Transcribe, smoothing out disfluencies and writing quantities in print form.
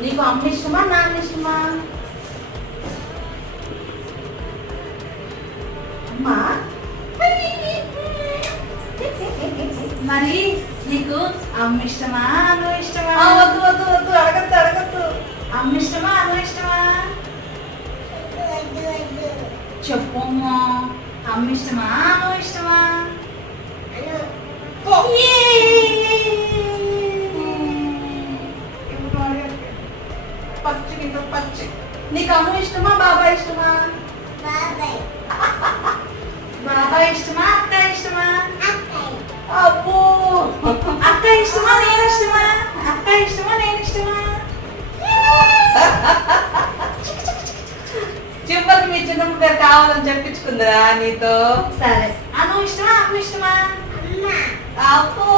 నీకు అమ్మ ఇష్టమా నాన్న ఇష్టమా? అమ్మా మరి నీకు అమ్మ ఇష్టమా నువ్వు ఇష్టమా? వద్దు వద్దు వద్దు, అడగద్దు అడగద్దు. అమ్మ ఇష్టమా అమ్మ ఇష్టమా? చెప్పు అమ్మా, అమ్మ ఇష్టమా నువ్వు ఇష్టమా? పచ్చి నీకు అమ్మ ఇష్టమా బాబాయ్ ఇష్టమా? బాబాయ్ ఇష్టమా అక్క ఇష్టమా? అబ్బో, అక్క ఇష్టమా నేను ఇష్టమా? అక్క ఇష్టమా నేను ఇష్టమా? చివరికి మీ చిన్నమ్మ గారు కావాలని చెప్పించుకుందిరా నీతో. సరే, నువ్వు ఇష్టమా అమ్మ ఇష్టమా? అబ్బో